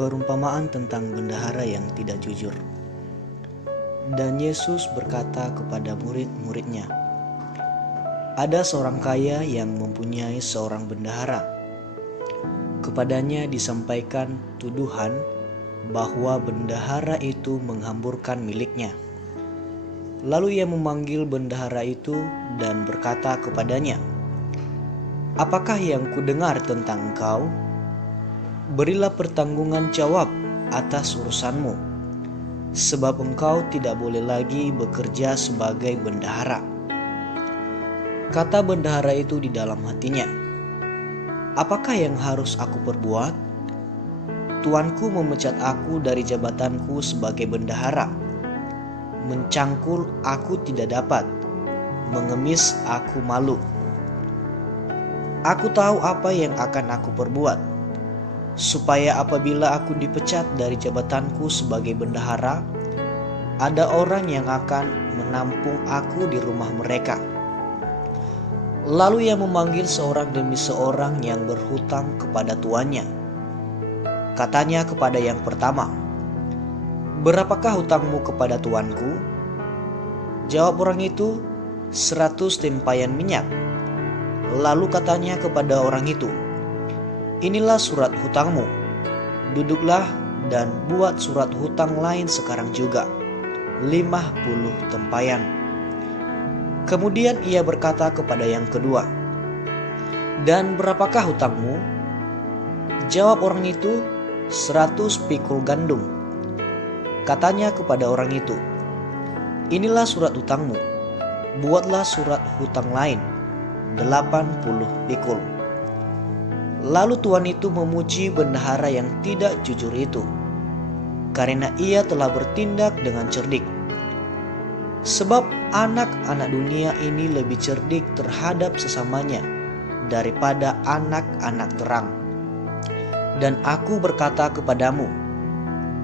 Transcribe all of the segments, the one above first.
Perumpamaan tentang bendahara yang tidak jujur. Dan Yesus berkata kepada murid-muridnya, "Ada seorang kaya yang mempunyai seorang bendahara. Kepadanya disampaikan tuduhan bahwa bendahara itu menghamburkan miliknya. Lalu ia memanggil bendahara itu dan berkata kepadanya, 'Apakah yang kudengar tentang engkau? Berilah pertanggungan jawab atas urusanmu, sebab engkau tidak boleh lagi bekerja sebagai bendahara.' Kata bendahara itu di dalam hatinya, 'Apakah yang harus aku perbuat? Tuanku memecat aku dari jabatanku sebagai bendahara. Mencangkul aku tidak dapat, mengemis aku malu. Aku tahu apa yang akan aku perbuat, supaya apabila aku dipecat dari jabatanku sebagai bendahara, ada orang yang akan menampung aku di rumah mereka.' Lalu ia memanggil seorang demi seorang yang berhutang kepada tuannya. Katanya kepada yang pertama, 'Berapakah hutangmu kepada tuanku?' Jawab orang itu, 100 tempayan minyak. Lalu katanya kepada orang itu, 'Inilah surat hutangmu. Duduklah dan buat surat hutang lain sekarang juga, 50 tempayan.' Kemudian ia berkata kepada yang kedua, 'Dan berapakah hutangmu?' Jawab orang itu, 100 pikul gandum. Katanya kepada orang itu, 'Inilah surat hutangmu. Buatlah surat hutang lain, 80 pikul.' Lalu tuan itu memuji bendahara yang tidak jujur itu, karena ia telah bertindak dengan cerdik. Sebab anak-anak dunia ini lebih cerdik terhadap sesamanya daripada anak-anak terang. Dan aku berkata kepadamu,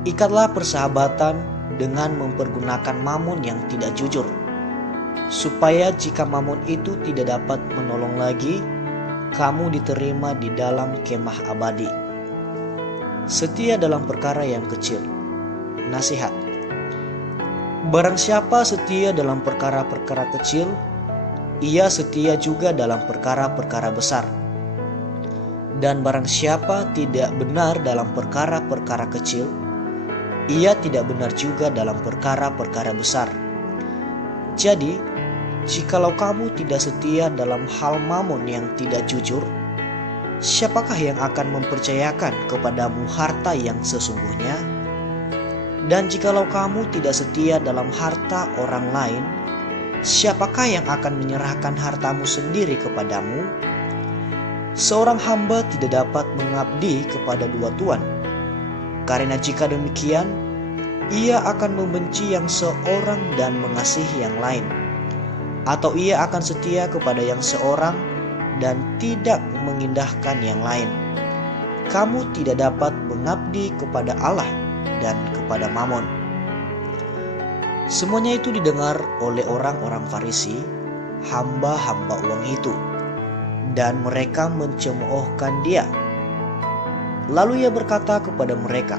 ikatlah persahabatan dengan mempergunakan mamun yang tidak jujur, supaya jika mamun itu tidak dapat menolong lagi, kamu diterima di dalam kemah abadi. Setia dalam perkara yang kecil. Nasihat. Barang siapa setia dalam perkara-perkara kecil, ia setia juga dalam perkara-perkara besar. Dan barang siapa tidak benar dalam perkara-perkara kecil, ia tidak benar juga dalam perkara-perkara besar. Jadi, jikalau kamu tidak setia dalam hal mamun yang tidak jujur, siapakah yang akan mempercayakan kepadamu harta yang sesungguhnya? Dan jikalau kamu tidak setia dalam harta orang lain, siapakah yang akan menyerahkan hartamu sendiri kepadamu? Seorang hamba tidak dapat mengabdi kepada dua tuan, karena jika demikian, ia akan membenci yang seorang dan mengasihi yang lain, atau ia akan setia kepada yang seorang dan tidak mengindahkan yang lain. Kamu tidak dapat mengabdi kepada Allah dan kepada Mamon." Semuanya itu didengar oleh orang-orang Farisi, hamba-hamba uang itu, dan mereka mencemoohkan dia. Lalu ia berkata kepada mereka,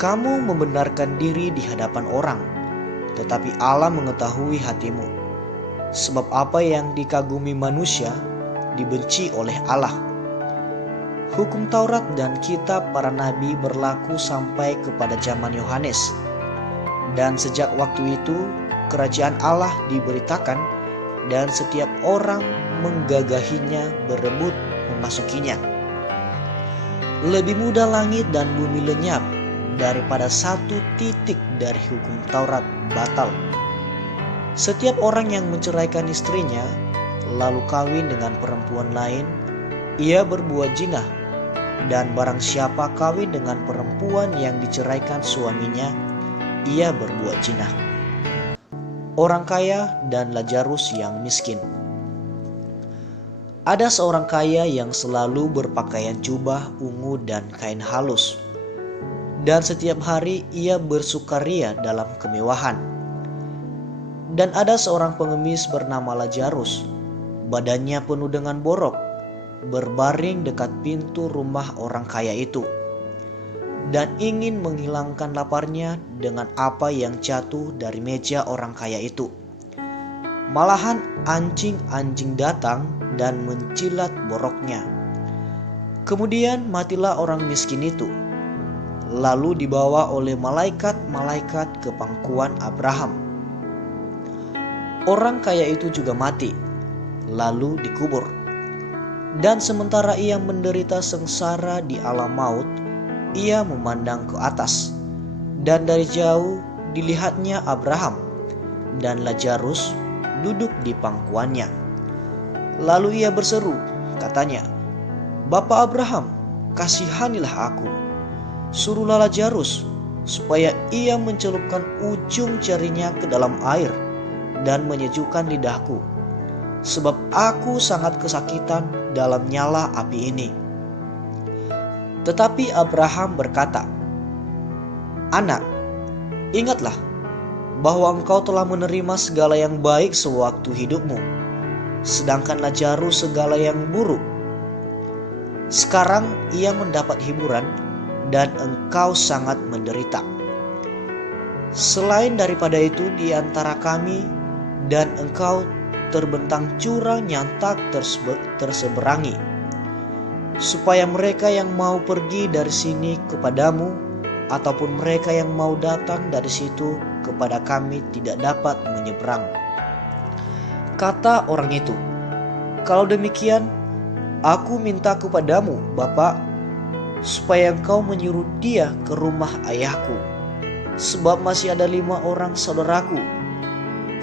"Kamu membenarkan diri di hadapan orang, tetapi Allah mengetahui hatimu. Sebab apa yang dikagumi manusia dibenci oleh Allah. Hukum Taurat dan kitab para nabi berlaku sampai kepada zaman Yohanes. Dan sejak waktu itu kerajaan Allah diberitakan dan setiap orang menggagahinya berebut memasukinya. Lebih mudah langit dan bumi lenyap daripada satu titik dari hukum Taurat batal. Setiap orang yang menceraikan istrinya lalu kawin dengan perempuan lain, ia berbuat zina. Dan barang siapa kawin dengan perempuan yang diceraikan suaminya, ia berbuat zina." Orang kaya dan Lazarus yang miskin. Ada seorang kaya yang selalu berpakaian jubah ungu dan kain halus, dan setiap hari ia bersukaria dalam kemewahan. Dan ada seorang pengemis bernama Lazarus, badannya penuh dengan borok, berbaring dekat pintu rumah orang kaya itu. dan ingin menghilangkan laparnya dengan apa yang jatuh dari meja orang kaya itu. Malahan anjing-anjing datang dan menjilat boroknya. Kemudian matilah orang miskin itu, lalu dibawa oleh malaikat-malaikat ke pangkuan Abraham. Orang kaya itu juga mati, lalu dikubur. Dan sementara ia menderita sengsara di alam maut, ia memandang ke atas, dan dari jauh dilihatnya Abraham dan Lazarus duduk di pangkuannya. Lalu ia berseru, katanya, "Bapa Abraham, kasihanilah aku. Suruhlah Lazarus supaya ia mencelupkan ujung jarinya ke dalam air dan menyejukkan lidahku, sebab aku sangat kesakitan dalam nyala api ini." Tetapi Abraham berkata, "Anak, ingatlah bahwa engkau telah menerima segala yang baik sewaktu hidupmu, sedangkan Lazarus segala yang buruk. Sekarang ia mendapat hiburan dan engkau sangat menderita. Selain daripada itu, di antara kami dan engkau terbentang jurang yang tak terseberangi, supaya mereka yang mau pergi dari sini kepadamu ataupun mereka yang mau datang dari situ kepada kami tidak dapat menyeberang." Kata orang itu, "Kalau demikian, aku minta kepadamu, Bapa, supaya engkau menyuruh dia ke rumah ayahku, sebab masih ada 5 orang saudaraku,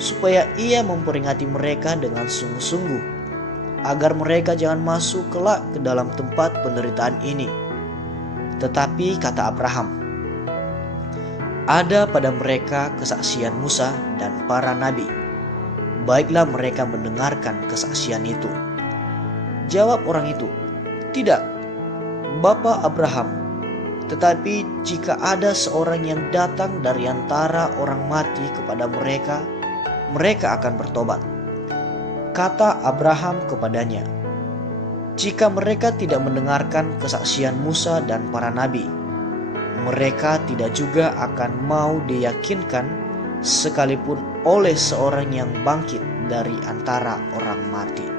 supaya ia memperingati mereka dengan sungguh-sungguh, agar mereka jangan masuk kelak ke dalam tempat penderitaan ini." Tetapi kata Abraham, "Ada pada mereka kesaksian Musa dan para nabi. Baiklah mereka mendengarkan kesaksian itu." Jawab orang itu, "Tidak, Bapa Abraham, tetapi jika ada seorang yang datang dari antara orang mati kepada mereka, mereka akan bertobat." Kata Abraham kepadanya, "Jika mereka tidak mendengarkan kesaksian Musa dan para nabi, mereka tidak juga akan mau diyakinkan sekalipun oleh seorang yang bangkit dari antara orang mati."